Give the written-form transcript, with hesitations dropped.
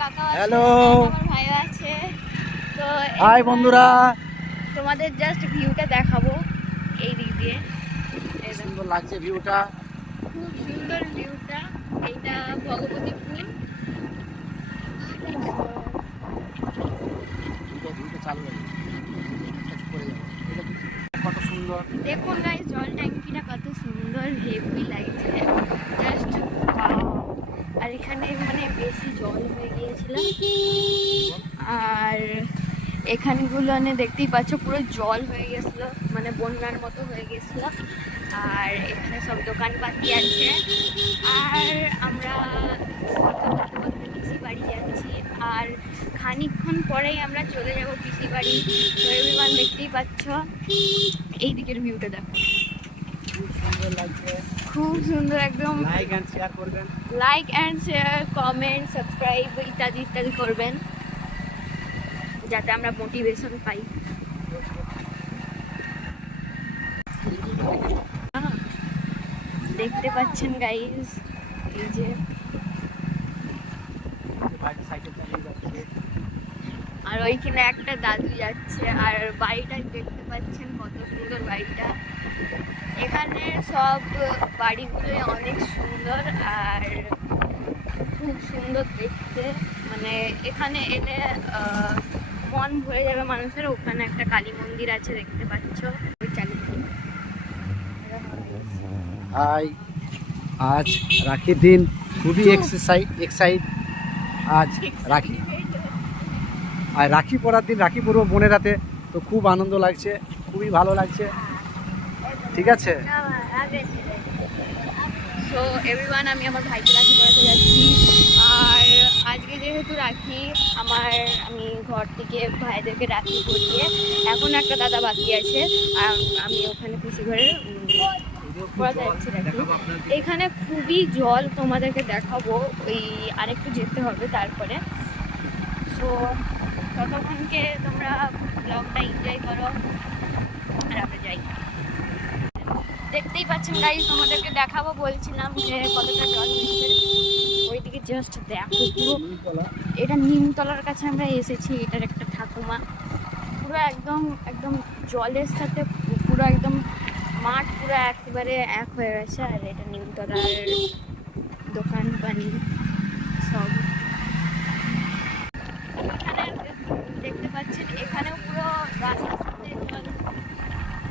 কাকা আছে, হ্যালো আমার ভাই আছে। তো হাই বন্ধুরা, তোমাদের জাস্ট ভিউটা দেখাবো এই দিক দিয়ে। সুন্দর লাগছে ভিউটা, খুব সুন্দর ভিউটা। এইটা ভগবতীপুর। চালু কত সুন্দর দেখুন গাইস, জল ট্যাঙ্কিটা কত সুন্দর, হেভি লাগছে জাস্ট। আর এখানে মানে বেশি জল হয়ে গিয়েছিল, আর এখানগুলো দেখতেই পাচ্ছ পুরো জল হয়ে গেছিলো, মানে বন্যার মতো হয়ে গেছিলো। আর এখানে সব দোকানপাতি আছে। আর আমরা পিসি বাড়ি যাচ্ছি, আর খানিকক্ষণ পরেই আমরা চলে যাব পিসি বাড়ি। তো এভরিওয়ান দেখতেই পাচ্ছ, এই দিকের ভিউটা দেখো, খুব সুন্দর লাগছে। খুব সুন্দর একদম। লাইক এন্ড শেয়ার করবেন, like and share, comment, subscribe ইত্যাদি ইত্যাদি করবেন, যাতে আমরা মোটিভেশন পাই। দেখতে পাচ্ছেন গাইস, এই যে আর ওইখানে একটা দাদু যাচ্ছে, আর বাড়িটা দেখতে পাচ্ছেন কত সুন্দর বাড়িটা। এখানে সব বাড়িগুলো অনেক সুন্দর আর খুব সুন্দর দেখতে, মানে এখানে এলে মন ভরে যাবে মানুষের। ওখানে একটা কালী মন্দির আছে দেখতে পাচ্ছ। হাই, আজ রাখির দিন, খুবই এক্সাইট আজ রাখি, আর রাখি পরার দিন, রাখি পরবো বোনের হাতে, তো খুব আনন্দ লাগছে, খুবই ভালো লাগছে। ঠিক আছে, সো এভরিওয়ান, আমি আমার ভাইকে রাখি পরাতে যাচ্ছি। আর আজকে যেহেতু রাখি, আমি ঘর থেকে ভাইদেরকে রাখি পরিয়ে, এখন একটা দাদা বাকি আছে, আর আমি ওখানে খুশি ঘরে পরাতে যাচ্ছি রাখি। এখানে খুবই জল, তোমাদেরকে দেখাবো, ওই আরেকটু যেতে হবে তারপরে। সো ততক্ষণকে তোমরা ব্লগটা এনজয় করো, আর আমরা যাই। দেখতেই পাচ্ছেন গাইস, তোমাদেরকে দেখাবো বলছিলাম যে কতটা জল হয়েছে। ওইদিকে জাস্ট দেখো, পুরো এটা নিমতলার কাছে আমরা এসেছি। এটার একটা ঠাকুমা, পুরো একদম একদম জলের সাথে পুরো একদম মাঠ পুরো একেবারে এক হয়ে গেছে। আর এটা নিমতলার দোকান পানি সব এখানে দেখতে পাচ্ছেন। এখানেও পুরো রাস্তা